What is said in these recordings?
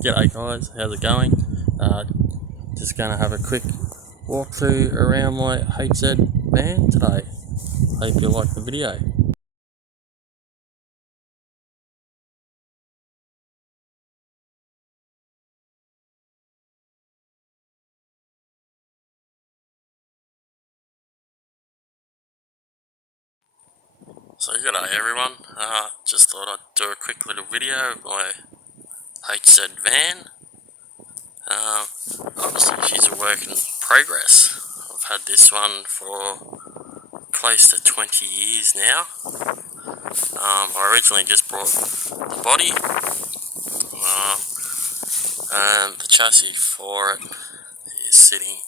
G'day guys, how's it going? Just going to have a quick walkthrough around my HZ van today. Hope you like the video. So g'day everyone, just thought I'd do a quick little video of my HZ van. Obviously she's a work in progress. I've had this one for close to 20 years now. I originally just brought the body and the chassis for it is sitting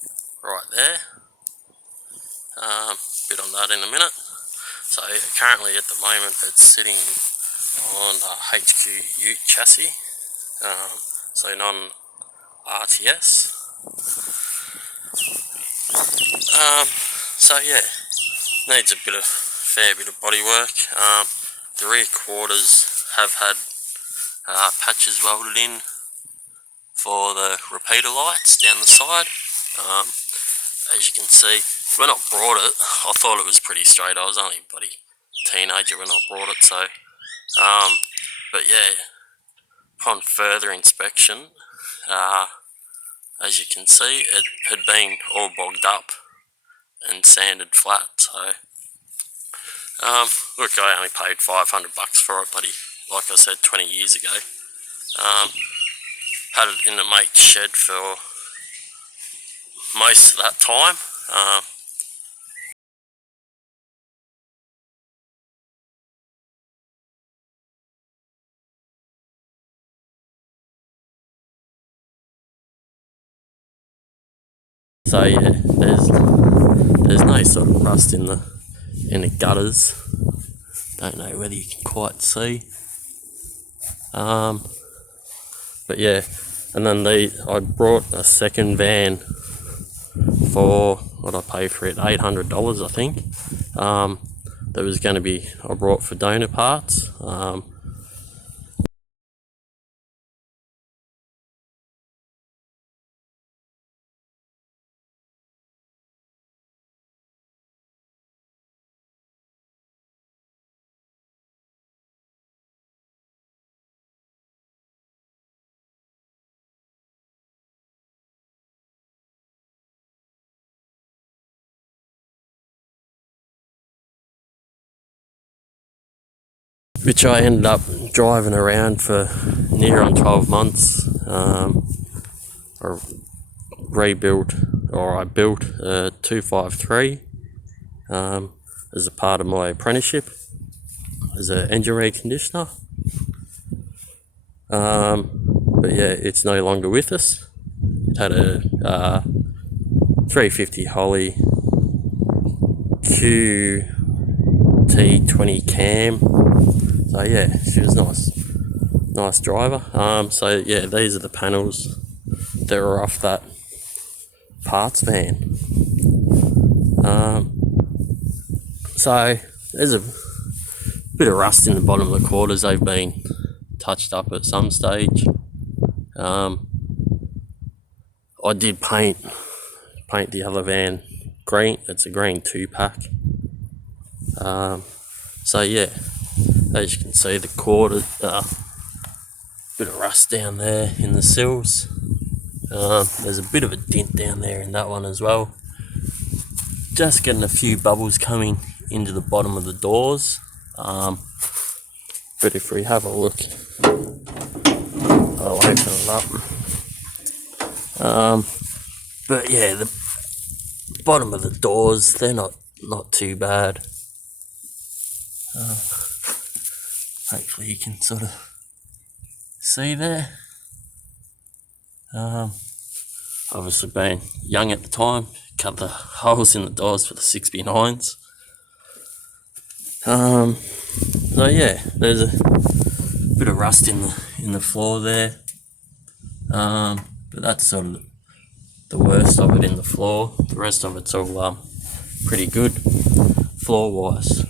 right there. Bit on that in a minute. So currently at the moment it's sitting on a HQ Ute chassis, so non-RTS. So yeah, needs a fair bit of body work. The rear quarters have had patches welded in for the repeater lights down the side. As you can see, when I brought it, I thought it was pretty straight. I was only a bloody teenager when I brought it, so but yeah, upon further inspection, as you can see, it had been all bogged up and sanded flat. So look, I only paid $500 for it, buddy. Like I said, 20 years ago. Had it in the mate's shed for most of that time. So yeah, there's no sort of rust in the gutters. Don't know whether you can quite see. But yeah, and then I brought a second van for what I paid for it, $800 I think. That was going to be, I brought for donor parts. Which I ended up driving around for near on 12 months. I built a 253 as a part of my apprenticeship as an engine reconditioner. But yeah, it's no longer with us. It had a 350 Holley QT20 cam. So yeah, she was nice driver. So yeah, these are the panels that were off that parts van. So there's a bit of rust in the bottom of the quarters. They've been touched up at some stage. I did paint the other van green. It's a green 2-pack. So yeah, as you can see, the quarter, bit of rust down there in the sills. There's a bit of a dent down there in that one as well. Just getting a few bubbles coming into the bottom of the doors. But if we have a look, I'll open it up. But yeah, the bottom of the doors, they're not too bad. Hopefully you can sort of see there. Obviously being young at the time, cut the holes in the doors for the 6x9s. So yeah, there's a bit of rust in the floor there. But that's sort of the worst of it in the floor. The rest of it's all pretty good floor wise.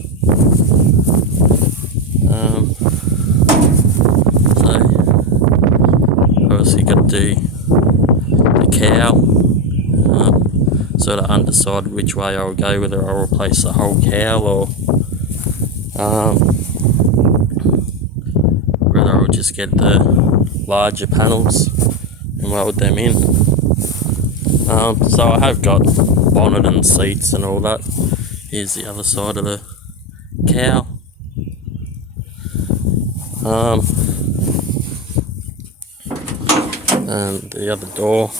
So obviously got to do the cow. Sort of undecided which way I'll go, whether I'll replace the whole cow or whether I'll just get the larger panels and weld them in. So I have got bonnet and seats and all that. Here's the other side of the cow. And the other door,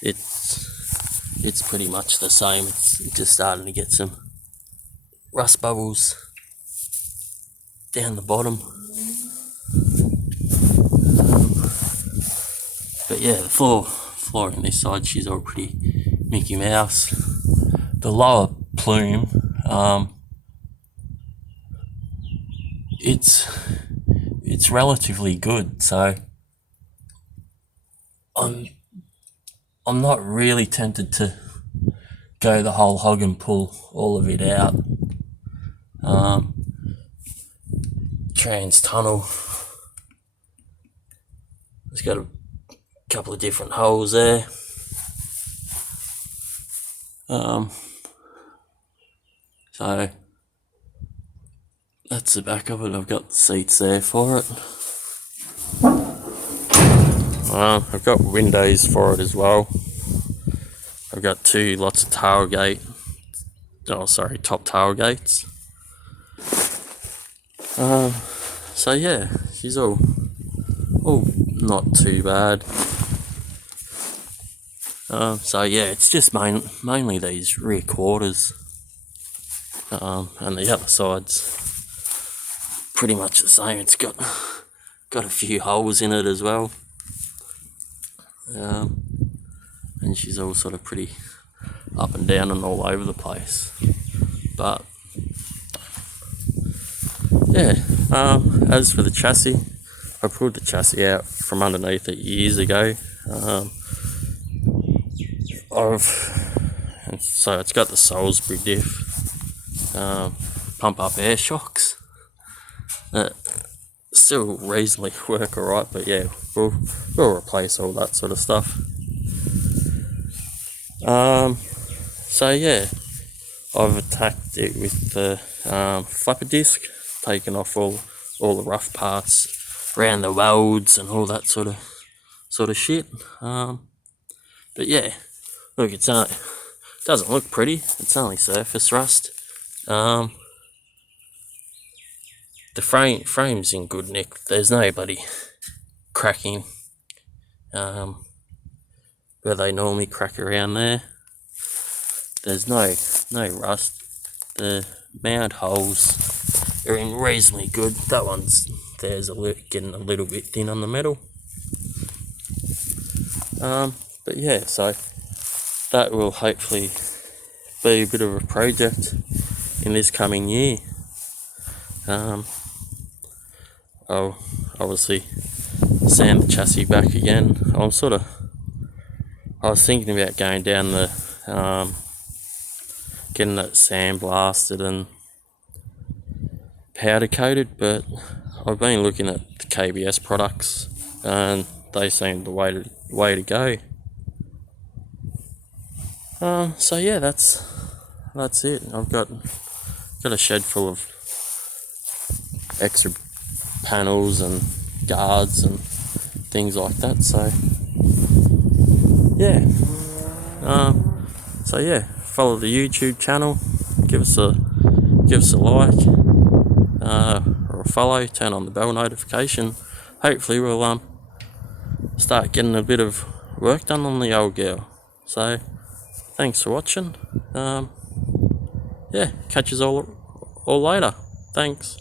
it's pretty much the same. It's just starting to get some rust bubbles down the bottom. But yeah, the floor on this side, she's all pretty Mickey Mouse. The lower plume, it's relatively good, so I'm not really tempted to go the whole hog and pull all of it out. Trans tunnel, it's got a couple of different holes there. So that's the back of it. I've got seats there for it. I've got windows for it as well. I've got top tailgates. So yeah, she's all not too bad. So yeah, it's just mainly these rear quarters, and the other side's pretty much the same. It's got a few holes in it as well. And she's all sort of pretty up and down and all over the place. But yeah, as for the chassis, I pulled the chassis out from underneath it years ago. So it's got the Salisbury diff, pump up air shocks that still reasonably work alright, but yeah, we'll replace all that sort of stuff. So yeah, I've attacked it with the flapper disc, taken off all the rough parts around the welds and all that sort of shit. But yeah, look, it doesn't look pretty. It's only surface rust. The frame's in good nick. There's no bloody cracking where they normally crack around there. There's no rust. The mount holes are in reasonably good. That one's getting a little bit thin on the metal. But yeah, so that will hopefully be a bit of a project in this coming year. I'll obviously sand the chassis back again. I was thinking about going down the getting that sandblasted and powder coated, but I've been looking at the KBS products and they seem the way to go. So yeah, that's it. I've got a shed full of extra panels and guards and things like that. So yeah, follow the YouTube channel, give us a like, or a follow, turn on the bell notification. Hopefully we'll start getting a bit of work done on the old girl. So thanks for watching. Yeah, catch us all later. Thanks.